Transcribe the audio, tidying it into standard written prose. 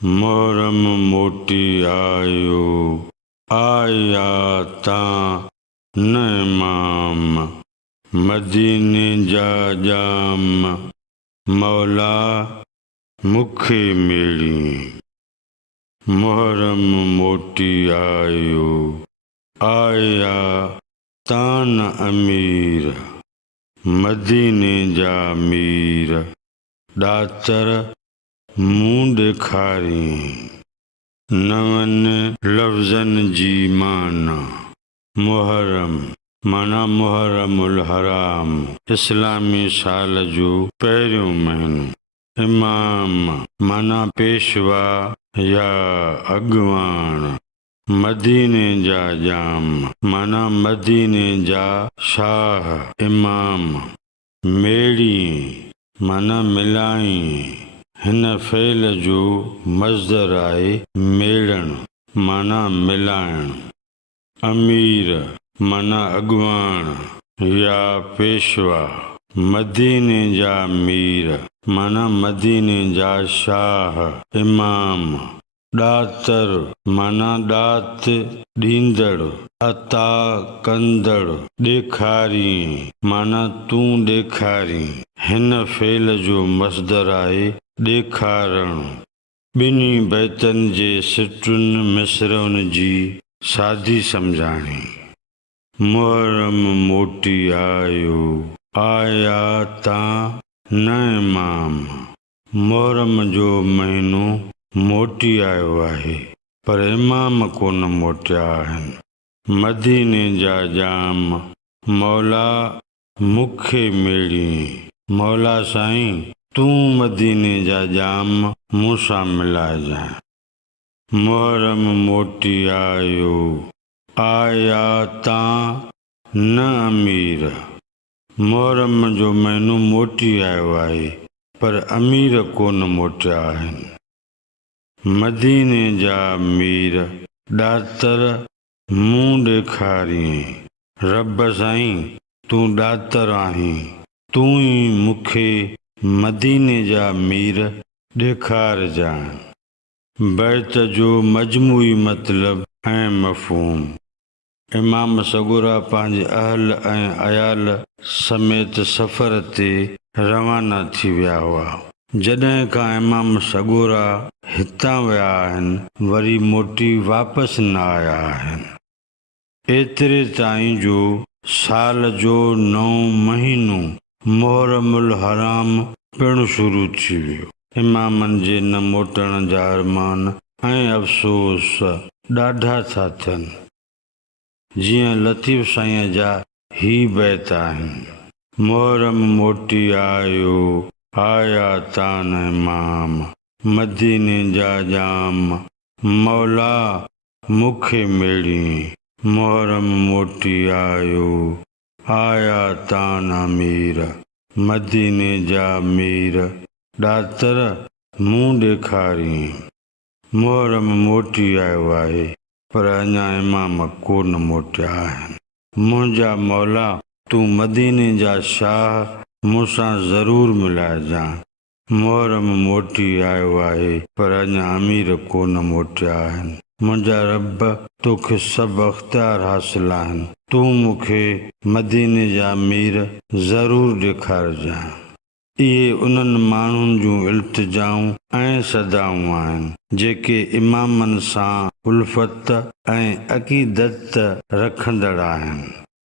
मोहरम मोटी आयो, आया तां न इमाम, मदीने जा जाम, मौला मुखे मेड़ी। मोहरम मोटी आयो, आया तां न अमीर, मदीने जा मीर, ॾातर मूं ॾेखारी। नवनि लफ़्ज़नि जी माना। मुहर्रम माना मुहर्रमुल हराम, इस्लामी साल जो पहिरियों महीनो। इमाम माना पेशवा या अॻवान। मदीने जा जाम माना मदीने जा शाह इमाम। मेड़ी माना मिलाई। हिन फ़ेल जो मज़दर आहे मेड़ण माना मिलाइण। अमीर माना अॻवान या पेशवा। मदीने जा मीर माना मदीने जा शाह इमाम। ॾातर माना ॾात ॾींदड़, अता कंदड़। ॾेखारी माना तूं ॾेखारी। हिन फ़ेल जो मज़दर आहे ॾेखारण। ॿिन्ही बैतनि जे सिटुनि मिसरनि जी सादी सम्झाणी। मुहर्रम मोटी आयो, आया तां न इमाम। मुहर्रम जो महीनो मोटी आयो आहे, पर इमाम कोन मोटिया आहिनि। मदीने जा जाम, मौला मुखे मेड़ी। मौला साईं तूं मदीने जा जाम मूंसां मिलाइजांइ। मुहर्रम मोटी आयो, आया तां न अमीर। मुहर्रम जो महीनो मोटी आयो आहे, पर अमीर कोन मोटिया आहिनि। मदीने जा मीर, ॾातर मूं ॾेखारी। रब साईं तूं ॾातर आहीं, तूं ई मूंखे मदीने जा मीर ॾेखारजांइ। बैत जो मजमूई मतिलब ऐं मफ़हूम। इमाम सगोरा पंहिंजे अहल ऐं अयाल समेत सफ़र ते रवाना थी विया हुआ। जॾहिं खां इमाम सगोरा हितां विया आहिनि, वरी मोटी वापसि न आया आहिनि। एतिरे ताईं जो साल जो 9 महीनो मुहर्रमुल हराम पिणु शुरू थी वियो। इमामनि जे न मोटण जा अरमान ऐं अफ़सोस ॾाढा था थियनि। जीअं लतीफ़ साईं जा ही बैत आहिनि। मुहर्रम मोटी आयो, आया तां न इमाम। मदीने जा जाम, मौला मुखे मेड़ी। मुहर्रम मोटी आयो, आया तां न अमीर। मदीने जा मीर, ॾातर मूं ॾेखारी। मुहर्रम मोटी आयो आहे, पर अञा इमाम कोन मोटिया आहिनि। मुंहिंजा मौला तूं मदीने जा शाह मूंसां ज़रूरु मिलाइजांइ। मुहर्रम मोटी आयो आहे, पर अञा अमीर कोन मोटिया आहिनि। मुंहिंजा रब तोखे सभु अख़्तियार हासिल आहिनि। तूं मूंखे मदीने जा मीर ज़रूरु ॾेखारजांइ। इहे उन्हनि माण्हुनि जूं इल्तिजाऊं ऐं सदाऊं आहिनि जेके इमामनि सां उल्फत ऐं अक़ीदत रखंदड़ आहिनि।